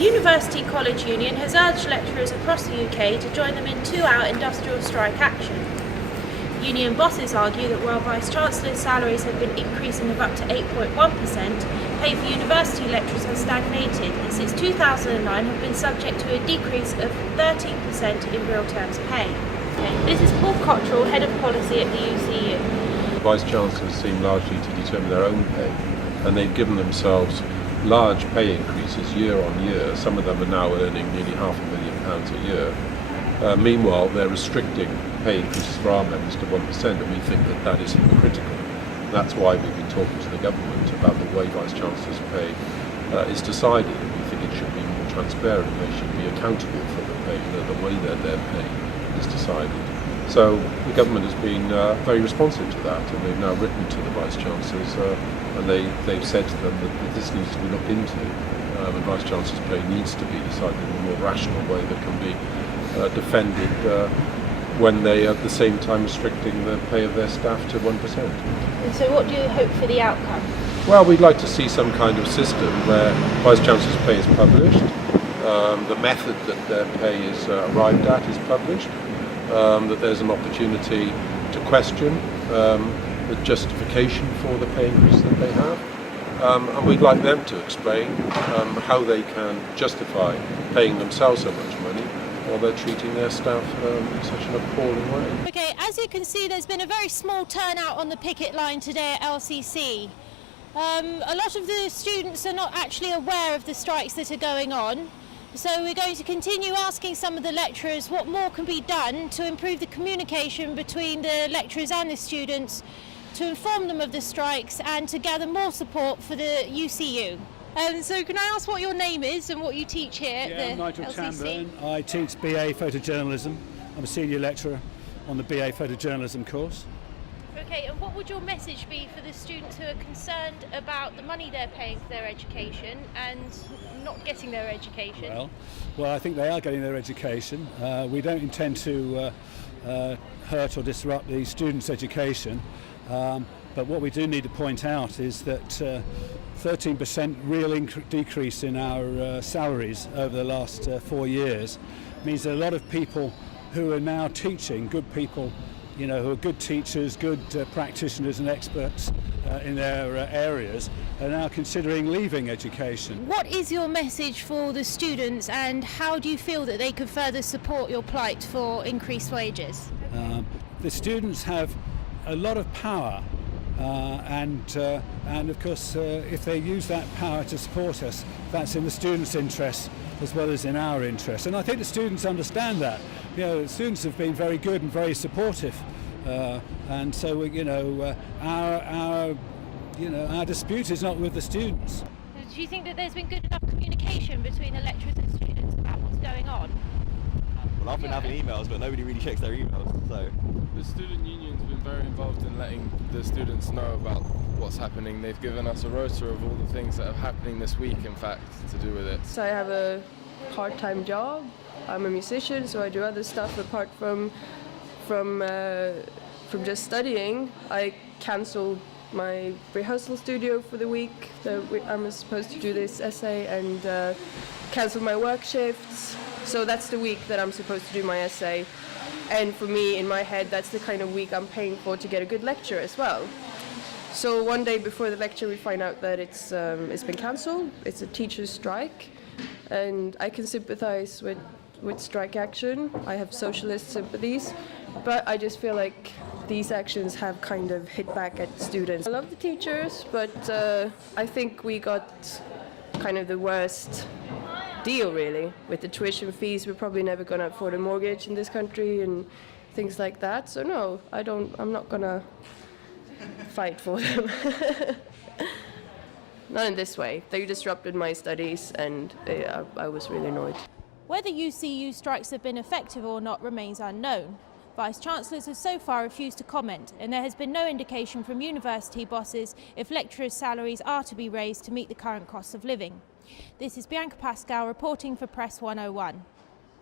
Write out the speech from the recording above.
University College Union has urged lecturers across the UK to join them in 2-hour industrial strike action. Union bosses argue that while Vice-Chancellors' salaries have been increasing of up to 8.1%, pay for university lecturers has stagnated and since 2009 have been subject to a decrease of 13% in real terms pay. This is Paul Cottrell, Head of Policy at the UCU. The Vice-Chancellors seem largely to determine their own pay, and they've given themselves large pay increases year on year. Some of them are now earning nearly £500,000 a year. Meanwhile, they're restricting pay increases for our members to 1%, and we think that that is hypocritical. That's why we've been talking to the government about the way Vice-Chancellors' pay is decided, and we think it should be more transparent. They should be accountable for the pay, the way that their pay is decided. So the government has been very responsive to that, and they've now written to the Vice-Chancellors and they've said to them that this needs to be looked into. The Vice-Chancellor's pay needs to be decided in a more rational way that can be defended when they are at the same time restricting the pay of their staff to 1%. And so what do you hope for the outcome? Well, we'd like to see some kind of system where Vice-Chancellor's pay is published, the method that their pay is arrived at is published, that there's an opportunity to question the justification for the pay increase that they have, and we'd like them to explain how they can justify paying themselves so much money while they're treating their staff in such an appalling way. Okay, as you can see, there's been a very small turnout on the picket line today at LCC. A lot of the students are not actually aware of the strikes that are going on. So we're going to continue asking some of the lecturers what more can be done to improve the communication between the lecturers and the students, to inform them of the strikes and to gather more support for the UCU. So can I ask what your name is and what you teach here at the I'm Nigel LCC? Chamberlain. I teach BA Photojournalism. I'm a senior lecturer on the BA Photojournalism course. Okay, and what would your message be for the students who are concerned about the money they're paying for their education and not getting their education? Well, I think they are getting their education. We don't intend to hurt or disrupt the students' education, but what we do need to point out is that 13% real decrease in our salaries over the last 4 years means that a lot of people who are now teaching, good people, you know, who are good teachers, good practitioners and experts in their areas, are now considering leaving education. What is your message for the students and how do you feel that they could further support your plight for increased wages? The students have a lot of power and of course if they use that power to support us, that's in the students' interest as well as in our interest. And I think the students understand that. You know, the students have been very good and very supportive, and so our dispute is not with the students. Do you think that there's been good enough communication between the lecturers and students about what's going on? Well, I've been having emails, but nobody really checks their emails. So the student union's been very involved in letting the students know about what's happening. They've given us a rota of all the things that are happening this week, in fact, to do with it. So I have a part-time job. I'm a musician, so I do other stuff apart from just studying. I cancelled my rehearsal studio for the week. I'm supposed to do this essay and cancelled my work shifts. So that's the week that I'm supposed to do my essay. And for me, in my head, that's the kind of week I'm paying for to get a good lecture as well. So one day before the lecture, we find out that it's been cancelled. It's a teacher's strike, and I can sympathize with strike action. I have socialist sympathies, but I just feel like these actions have kind of hit back at students. I love the teachers, but I think we got kind of the worst deal, really, with the tuition fees. We're probably never going to afford a mortgage in this country and things like that. So no, I'm not going to fight for them. Not in this way. They disrupted my studies and I was really annoyed. Whether UCU strikes have been effective or not remains unknown. Vice-Chancellors have so far refused to comment, and there has been no indication from university bosses if lecturers' salaries are to be raised to meet the current costs of living. This is Bianca Pascall reporting for Press 101.